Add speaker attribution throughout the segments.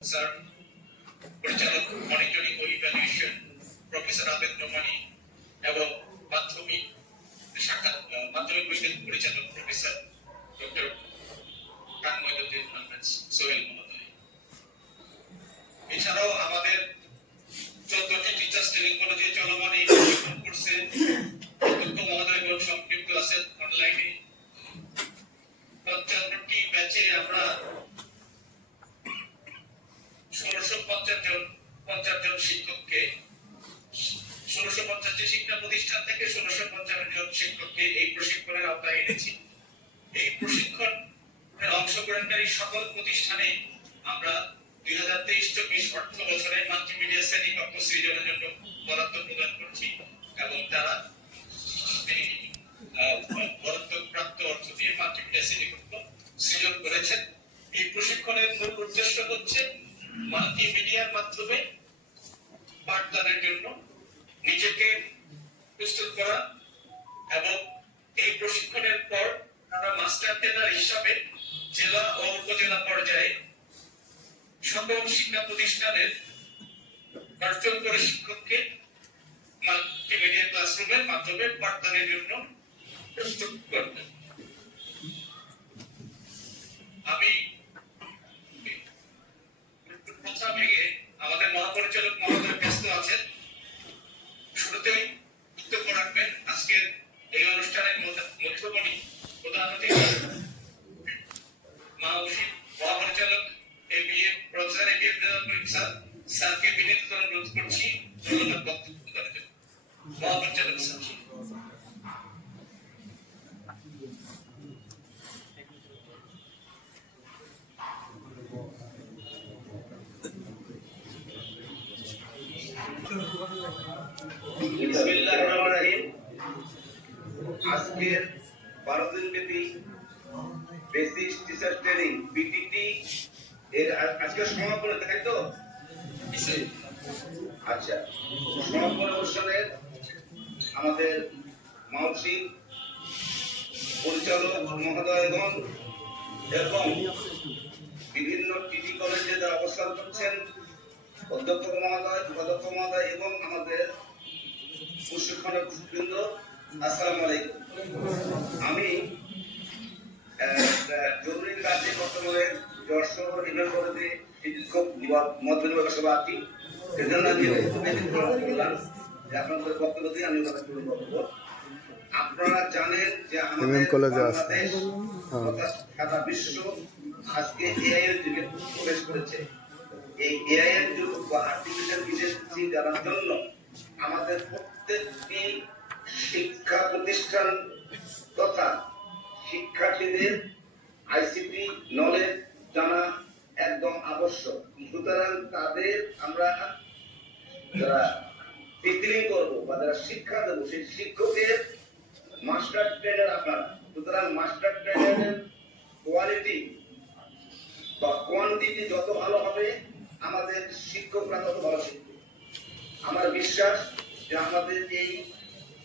Speaker 1: Sir, পরিচালক monitoring ও evaluation professor Abed Nomani এবং মাধ্যমিক শাখা মাধ্যমিক পরিচালক প্রফেসর ডক্টর কানময়ুদ্দিন আহমেদ সোহেল মহোদয় এছাড়াও আমাদের চোদ্দটি টিচার্স ট্রেনিং কলেজে চলমান এই প্রশিক্ষণ কোর্সে অধ্যক্ষ মহোদয়গণ সম্পৃক্ত আছেন অনলাইনে পঞ্চান্নটি ব্যাচে আমরা ষোলোশো পঞ্চাশ জন পঞ্চাশ জন শিক্ষককে ষোলোশো পঞ্চাশটি শিক্ষা প্রতিষ্ঠান থেকে ষোলোশো পঞ্চান্ন জন শিক্ষককে এই প্রশিক্ষণের আওতায় এনেছি এই প্রশিক্ষণ অংশগ্রহণকারী সকল প্রতিষ্ঠানে আমরা দুই হাজার তেইশ চব্বিশ অর্থ বছরে মাল্টিমিডিয়া শ্রেণীকক্ষ সৃজনের জন্য বরাদ্দ প্রদান করছি এবং তারা এই আহ, বরাদ্দ প্রাপ্ত অর্থ দিয়ে মাল্টিমিডিয়া সৃজন করেছেন। এই প্রশিক্ষণের মূল উদ্দেশ্য হচ্ছে মাল্টিমিডিয়ার মাধ্যমে পাঠদানের জন্য নিজেকে প্রস্তুত করা এবং এই প্রশিক্ষণের পর তারা মাস্টার ট্রেনার হিসাবে উপজেলা পর্যায়ে সকল শিক্ষা প্রতিষ্ঠানের অর্জন করে শিক্ষককে মাল্টিমিডিয়া ক্লাসরুমের মাধ্যমে পাঠদানের জন্য প্রস্তুত আমি আমাদের মহাপরিচালক মহোদয় ব্যস্ত আছেন। আজকের
Speaker 2: বারো দিন ব্যাপী বেসিক টিচার ট্রেনিং বিটিটি এর আজকে সমাপন তাই তো? আচ্ছা সমাপন অনুষ্ঠানের আমাদের মাউসি পরিচালক মহোদয়গণ এবং বিভিন্ন টিটি কলেজে যারা অবস্থান করছেন অধ্যক্ষ মহোদয় উপাধ্যক্ষ মহোদয় এবং আমাদের প্রশিক্ষণের বৃন্দ আসসালামু আলাইকুম। আমি আহ, আহ, জরুরি কাজে বর্তমানে যশোর ইভেন্ট কলেজে শিক্ষক মত বিনিময় সভা আছি। আমি করলাম যে আপনাদের বক্তব্য দিয়ে আমি কথা শুরু করব আপনারা জানেন যে আমাদের
Speaker 3: কলেজে
Speaker 2: বাংলাদেশ
Speaker 3: হ্যাঁ।
Speaker 2: সারা বিশ্ব আজকে এআই এর যুগে প্রবেশ করেছে। এই এআই এর যুগ বা আর্টিফিশিয়াল ইন্টেলিজেন্স জানার জন্য আমাদের প্রত্যেকটি শিক্ষা প্রতিষ্ঠান তথা শিক্ষার্থীদের আইসিটি নলেজ জানা একদম আবশ্যক। সুতরাং তাদের আমরা যারা টিচিং করব বা যারা শিক্ষা দেবো, সেই শিক্ষকের মাস্টার ট্রেনার আপনারা। সুতরাং মাস্টার ট্রেনারের কোয়ালিটি বা কোয়ান্টিটি যত ভালো হবে, আমাদের শিক্ষকরা তত ভালো শিখবে। আমার বিশ্বাস যে আমাদের এই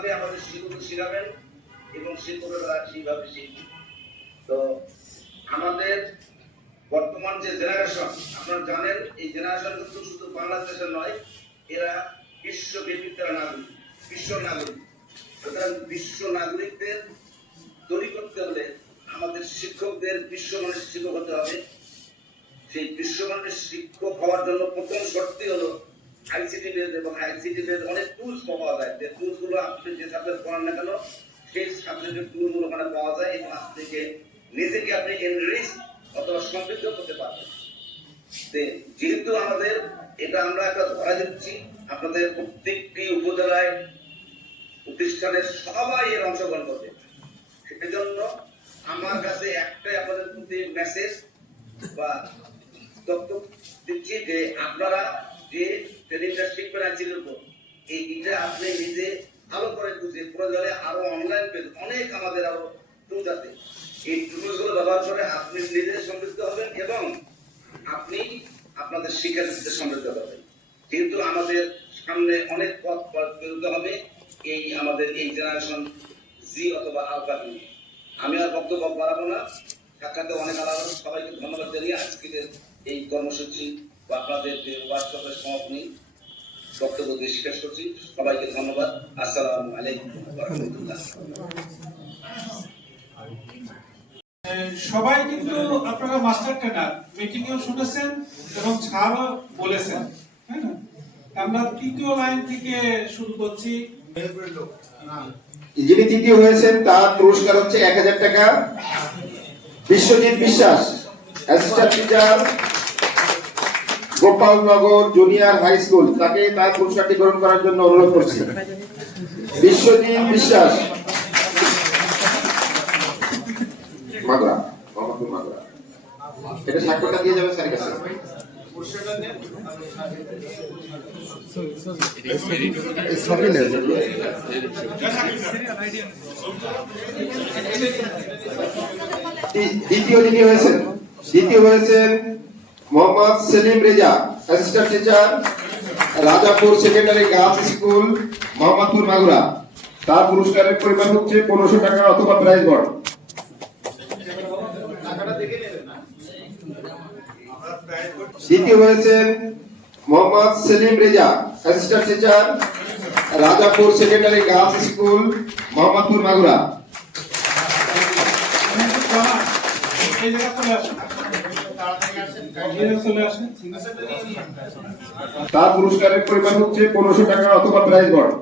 Speaker 2: যেভাবে আমাদের শিক্ষক শিখাবেন এবং শিক্ষকরা সেইভাবে শিখবে। তো আমাদের বর্তমান যে জেনারেশন আপনারা জানেন, এই জেনারেশন কিন্তু শুধু বাংলাদেশের নয়, এরা বিশ্বব্যাপী তারা নাগরিক, বিশ্ব নাগরিক। সুতরাং বিশ্ব নাগরিকদের তৈরি করতে হলে আমাদের শিক্ষকদের বিশ্বমানের শিক্ষক হতে হবে। সেই বিশ্বমানের শিক্ষক হওয়ার জন্য প্রথম শর্তই হলো বেদ এবং বেদ অনেক টুলস পাওয়া যায়। যে টুলসগুলো আপনি যে সাবজেক্ট পড়ান না কেন, সেই সাবজেক্টের টুলগুলো ওখানে পাওয়া যায় এবং থেকে নিজেকে আপনি এনরিচ অথবা সমৃদ্ধ করতে পারবেন। যেহেতু আমাদের এটা আমরা একটা ধরা দিচ্ছি, আপনাদের প্রত্যেকটি উপজেলায় প্রতিষ্ঠানের সবাই এর অংশগ্রহণ করবে। সেজন্য আমার কাছে একটাই আপনাদের প্রতি মেসেজ বা তথ্য দিচ্ছি যে আপনারা যে ট্রেনিংটা শিখবেন আজকের উপর এই এটা আপনি নিজে ভালো করে বুঝে প্রয়োজনে আরও অনলাইন পেজ অনেক আমাদের আরও টুল আছে। এই টুলসগুলো ব্যবহার করে আপনি নিজে সমৃদ্ধ হবেন এবং আপনি আপনাদের শিক্ষার্থীদের সমৃদ্ধ হবেন। কিন্তু আমাদের সামনে অনেক পথ পথ পেরোতে হবে, এই আমাদের এই জেনারেশন জি অথবা আলফা নিয়ে। আমি আর বক্তব্য বাড়াবো না। সাক্ষাতে অনেক আলাদা। সবাইকে ধন্যবাদ জানিয়ে আজকের এই কর্মসূচি বা আপনাদের যে ওয়ার্কশপের সমাপনী বক্তব্য দিয়ে শেষ করছি। সবাইকে ধন্যবাদ। আসসালামু আলাইকুম
Speaker 3: সবাই কিন্তু আপনারা মাস্টার ট্রেনার মিটিং এও শুনেছেন এবং ছাড়ও বলেছেন না? আমরা তৃতীয় লাইন থেকে শুরু করছি।
Speaker 4: যিনি তৃতীয় হয়েছেন তার পুরস্কার হচ্ছে এক হাজার টাকা। Biswajit Biswas assistant teacher Gopalnagar junior high school তাকে তার পুরস্কারটি গ্রহণ করার জন্য অনুরোধ করছি। বিশ্বজিৎ বিশ্বাস। দিয়ে দ্বিতীয় যিনি হয়েছেন, দ্বিতীয় হয়েছেন Mohammad Selim Reza assistant teacher Rajapur secondary girls school Mohammadpur Magura. তার পুরস্কারের পরিমাণ হচ্ছে পনেরোশো টাকা অথবা প্রাইজ বন্ড দ্বিতীয় হয়েছেন Mohammad Selim Reza assistant teacher Rajapur secondary girls school Mohammadpur Magura. তার পুরস্কারের পরিমাণ হচ্ছে পনেরোশো টাকা অথবা প্রাইজ বন্ড